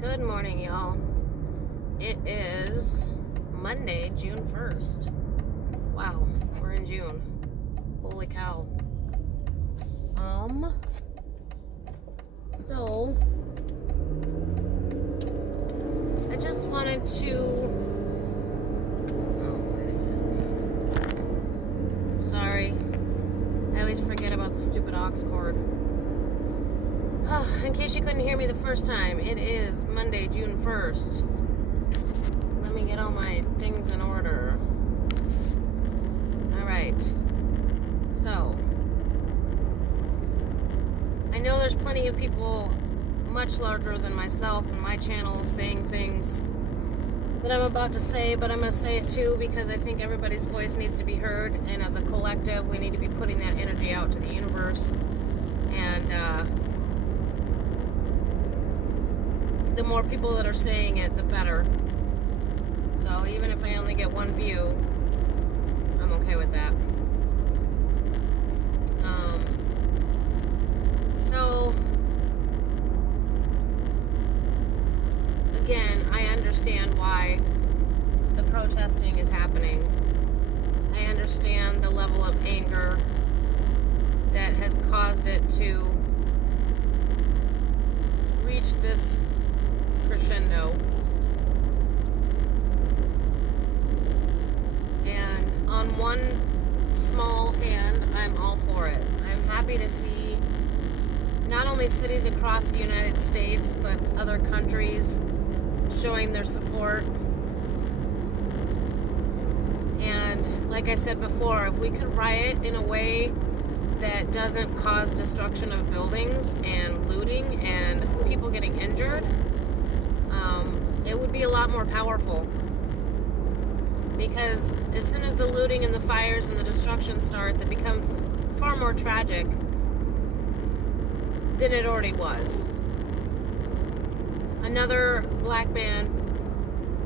Good morning, y'all. It is Monday, June 1st. Wow, we're in June. Holy cow. So I just wanted to sorry. I always forget about the stupid aux cord. In case you couldn't hear me the first time, it is Monday, June 1st. Let me get all my things in order. Alright. So, I know there's plenty of people much larger than myself and my channel saying things that I'm about to say, but I'm going to say it too because I think everybody's voice needs to be heard, and as a collective, we need to be putting that energy out to the universe. And, the more people that are saying it, the better. So even if I only get one view, I'm okay with that. So again, I understand why the protesting is happening. I understand the level of anger that has caused it to reach this crescendo. And on one small hand, I'm all for it. I'm happy to see not only cities across the United States, but other countries showing their support. And like I said before, if we could riot in a way that doesn't cause destruction of buildings and looting and people getting injured, it would be a lot more powerful. Because as soon as the looting and the fires and the destruction starts, it becomes far more tragic than it already was. Another black man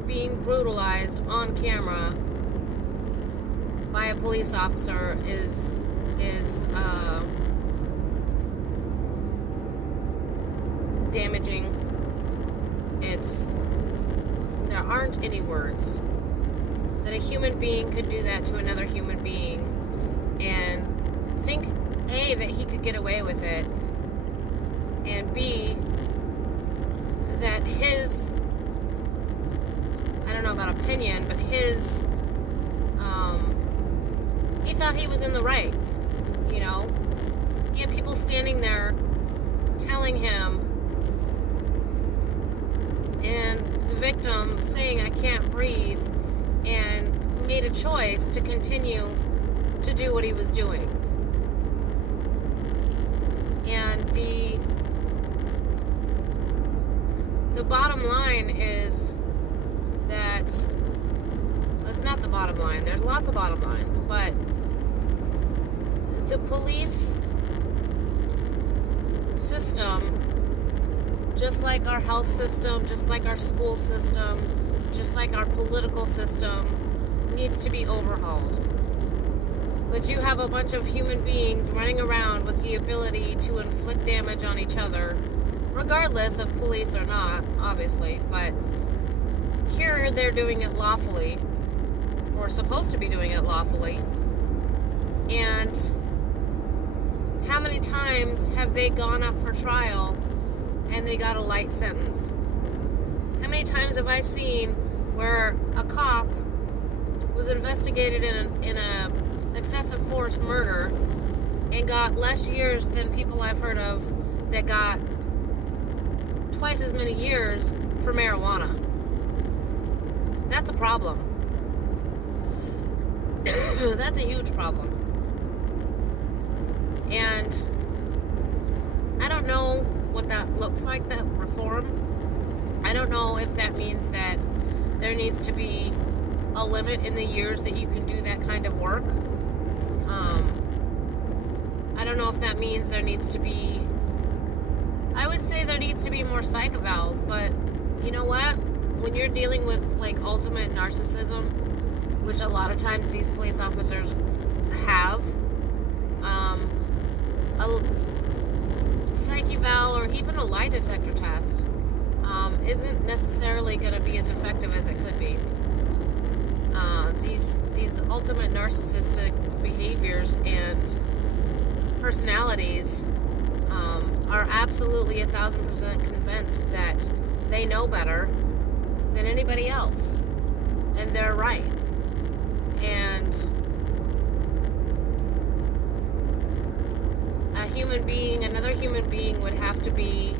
being brutalized on camera by a police officer is damaging. There aren't any words that a human being could do that to another human being and think, A, that he could get away with it, and B, that his, I don't know about opinion, but his, he thought he was in the right, you know? He had people standing there telling him, and the victim saying, I can't breathe, and made a choice to continue to do what he was doing. And the bottom line is that, it's not the bottom line, there's lots of bottom lines, but the police system, just like our health system, just like our school system, just like our political system, needs to be overhauled. But you have a bunch of human beings running around with the ability to inflict damage on each other, regardless of police or not, obviously, but here they're doing it lawfully, or supposed to be doing it lawfully. And how many times have they gone up for trial and they got a light sentence? How many times have I seen where a cop was investigated in a excessive force murder and got less years than people I've heard of that got twice as many years for marijuana? That's a problem. That's a huge problem. And I don't know what that looks like, that reform. I don't know if that means that there needs to be a limit in the years that you can do that kind of work. I don't know if that means there needs to be, I would say there needs to be more psych evals, but you know what? When you're dealing with like ultimate narcissism, which a lot of times these police officers have, a psych eval or even a lie detector test isn't necessarily going to be as effective as it could be. These ultimate narcissistic behaviors and personalities are absolutely 1,000% convinced that they know better than anybody else, and they're right. And another human being would have to be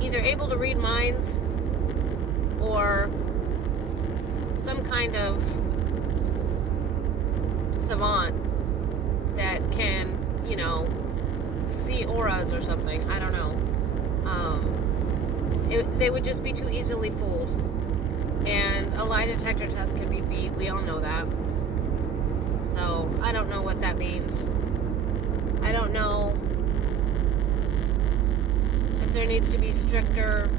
either able to read minds or some kind of savant that can, see auras or something. I don't know. They would just be too easily fooled. And a lie detector test can be beat. We all know that. So, I don't know what that means. I don't know if there needs to be stricter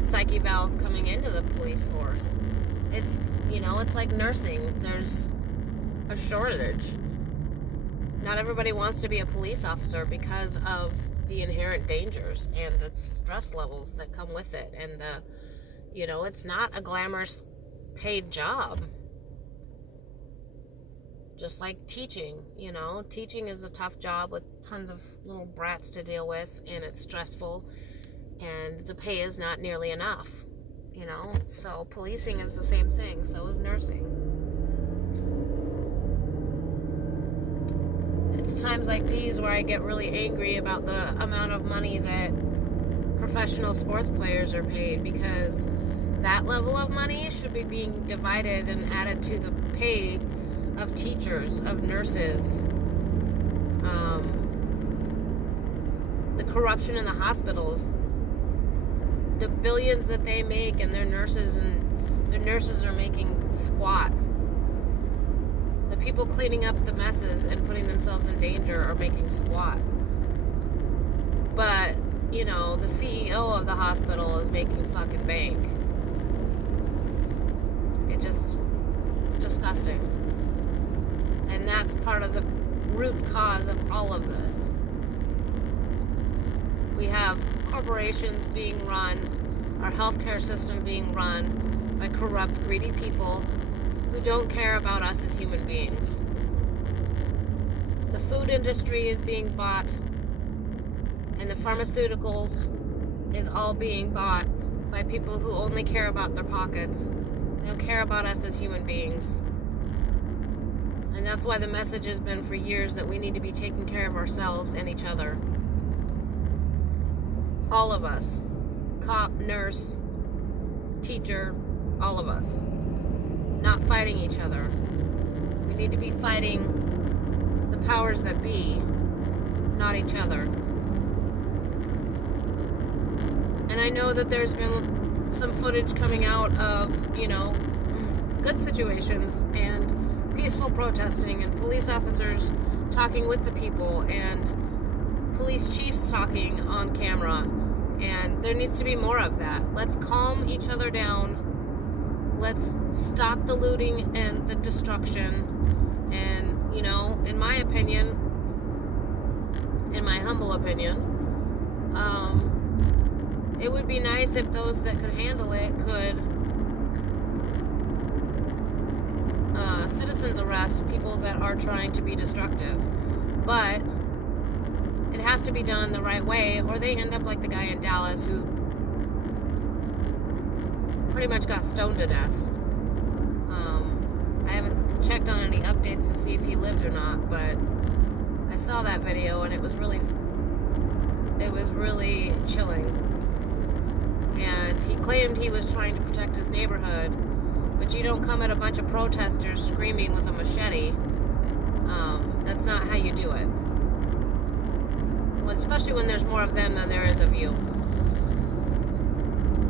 psyche evals coming into the police force. It's like nursing. There's a shortage. Not everybody wants to be a police officer because of the inherent dangers and the stress levels that come with it. And it's not a glamorous paid job. Just like teaching, teaching is a tough job with tons of little brats to deal with, and it's stressful, and the pay is not nearly enough, so policing is the same thing. So is nursing. It's times like these where I get really angry about the amount of money that professional sports players are paid, because that level of money should be being divided and added to the pay of teachers, of nurses. The corruption in the hospitals, the billions that they make, and their nurses are making squat. The people cleaning up the messes and putting themselves in danger are making squat. But, the CEO of the hospital is making fucking bank. It's disgusting. And that's part of the root cause of all of this. We have corporations being run, our healthcare system being run by corrupt, greedy people who don't care about us as human beings. The food industry is being bought, and the pharmaceuticals is all being bought by people who only care about their pockets. They don't care about us as human beings. And that's why the message has been for years that we need to be taking care of ourselves and each other. All of us. Cop, nurse, teacher, all of us. Not fighting each other. We need to be fighting the powers that be, not each other. And I know that there's been some footage coming out of, good situations and peaceful protesting, and police officers talking with the people, and police chiefs talking on camera, and there needs to be more of that. Let's calm each other down. Let's stop the looting and the destruction. And, in my opinion, in my humble opinion, it would be nice if those that could handle it could citizens arrest people that are trying to be destructive. But it has to be done the right way, or they end up like the guy in Dallas who pretty much got stoned to death. I haven't checked on any updates to see if he lived or not, but I saw that video and it was really chilling. And he claimed he was trying to protect his neighborhood, but you don't come at a bunch of protesters screaming with a machete. That's not how you do it. Well, especially when there's more of them than there is of you.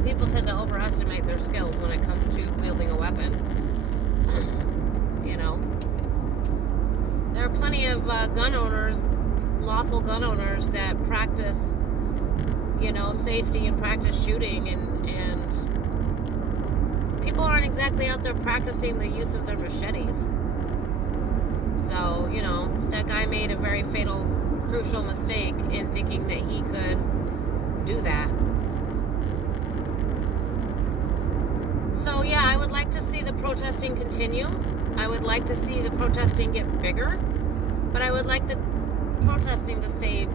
People tend to overestimate their skills when it comes to wielding a weapon. There are plenty of gun owners, lawful gun owners, that practice, safety and practice shooting, and people aren't exactly out there practicing the use of their machetes. So, that guy made a very fatal crucial mistake in thinking that he could do that. So yeah, I would like to see the protesting continue. I would like to see the protesting get bigger, but I would like the protesting to stay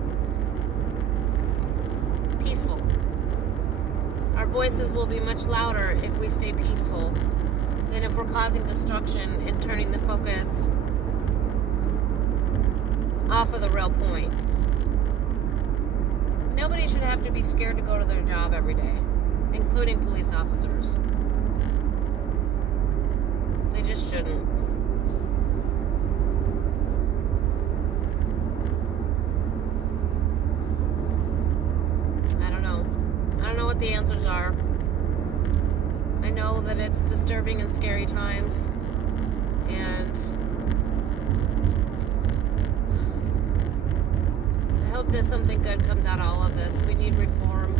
peaceful. Our voices will be much louder if we stay peaceful than if we're causing destruction and turning the focus off of the real point. Nobody should have to be scared to go to their job every day, including police officers. They just shouldn't. I don't know. I don't know what the answers are. I know that it's disturbing and scary times, and I hope that something good comes out of all of this. We need reform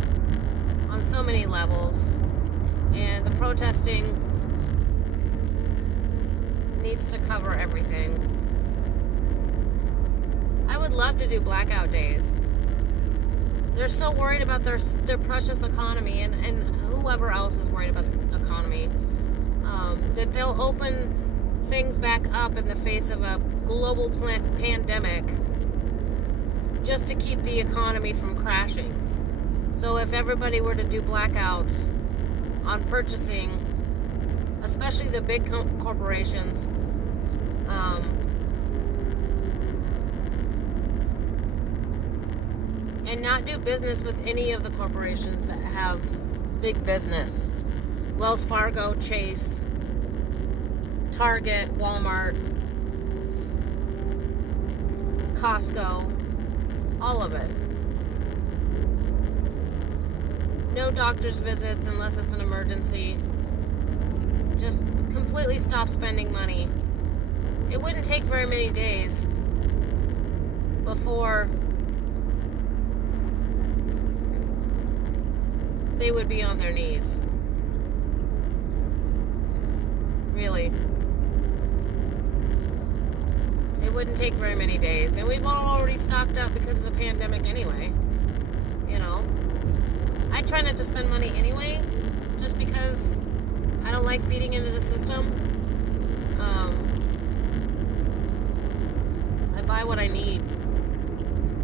on so many levels, and the protesting needs to cover everything. I would love to do blackout days. They're so worried about their precious economy, and whoever else is worried about the economy, that they'll open things back up in the face of a global pandemic just to keep the economy from crashing. So if everybody were to do blackouts on purchasing, especially the big corporations, and not do business with any of the corporations that have big business. Wells Fargo, Chase, Target, Walmart, Costco, all of it. No doctor's visits unless it's an emergency. Just completely stop spending money. It wouldn't take very many days before they would be on their knees. Really. It wouldn't take very many days. And we've all already stocked up because of the pandemic anyway. You know. I try not to spend money anyway, just because I don't like feeding into the system. I buy what I need.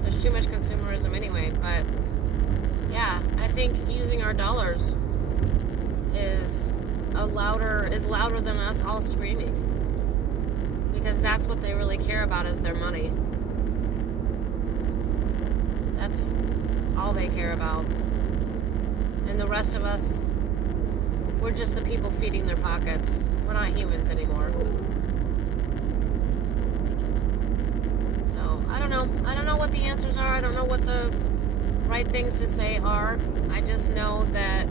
There's too much consumerism anyway, but yeah, I think using our dollars is louder than us all screaming, because that's what they really care about, is their money. That's all they care about. And the rest of us, we're just the people feeding their pockets. We're not humans anymore. So, I don't know. I don't know what the answers are. I don't know what the right things to say are. I just know that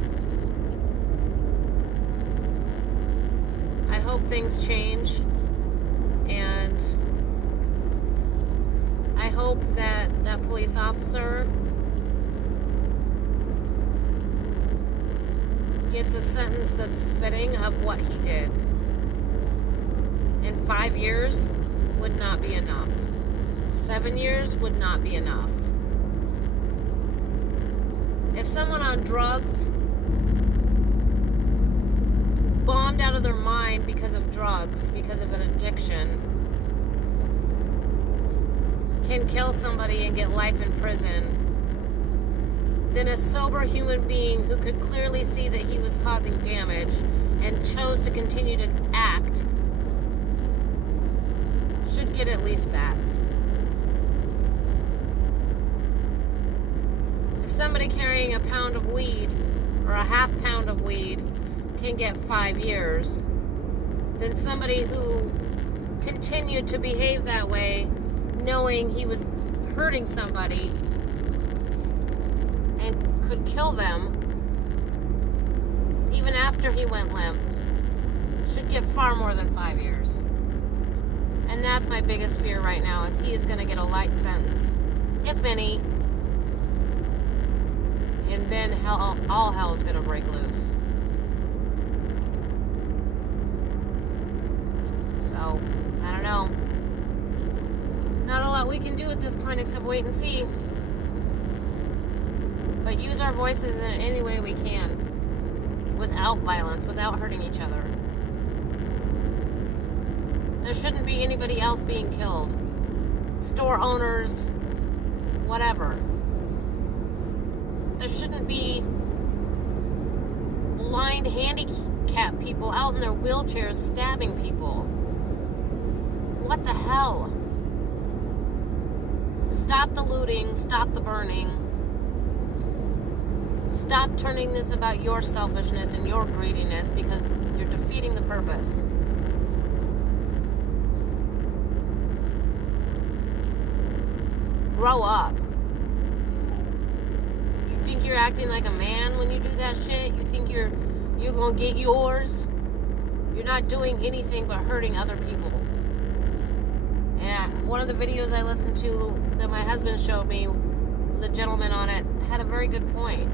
I hope things change, and I hope that that police officer gets a sentence that's fitting of what he did. And 5 years would not be enough. 7 years would not be enough. If someone on drugs, bombed out of their mind because of drugs, because of an addiction, can kill somebody and get life in prison, then a sober human being who could clearly see that he was causing damage and chose to continue to act should get at least that. If somebody carrying a pound of weed or a half pound of weed can get 5 years, then somebody who continued to behave that way, knowing he was hurting somebody and could kill them even after he went limp, should get far more than 5 years. And that's my biggest fear right now, is he is going to get a light sentence, if any, and then all hell is going to break loose. So, I don't know. Not a lot we can do at this point except wait and see. But use our voices in any way we can. Without violence, without hurting each other. There shouldn't be anybody else being killed. Store owners, whatever. There shouldn't be blind handicapped people out in their wheelchairs stabbing people. What the hell? Stop the looting, stop the burning. Stop turning this about your selfishness and your greediness because you're defeating the purpose. Grow up. You think you're acting like a man when you do that shit? You think you're gonna get yours? You're not doing anything but hurting other people. And one of the videos I listened to that my husband showed me, the gentleman on it, had a very good point.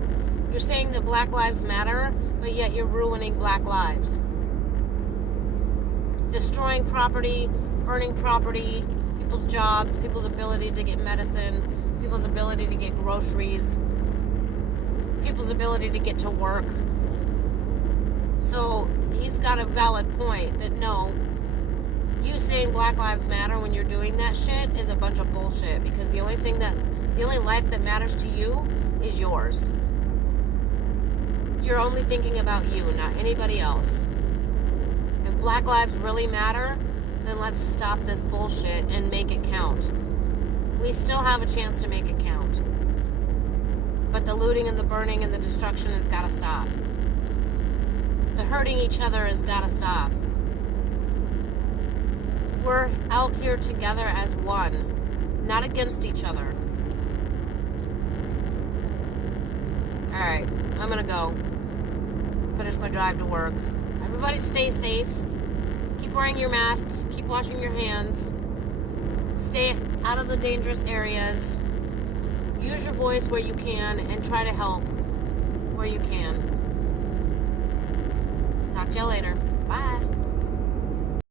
You're saying that Black Lives Matter, but yet you're ruining Black lives. Destroying property, burning property, people's jobs, people's ability to get medicine, people's ability to get groceries, people's ability to get to work. So he's got a valid point that no, you saying Black Lives Matter when you're doing that shit is a bunch of bullshit, because the only life that matters to you is yours. You're only thinking about you, not anybody else. If Black lives really matter, then let's stop this bullshit and make it count. We still have a chance to make it count. But the looting and the burning and the destruction has got to stop. The hurting each other has got to stop. We're out here together as one, not against each other. Alright, I'm gonna go. Finish my drive to work. Everybody stay safe. Keep wearing your masks. Keep washing your hands. Stay out of the dangerous areas. Use your voice where you can and try to help where you can. Talk to y'all later. Bye.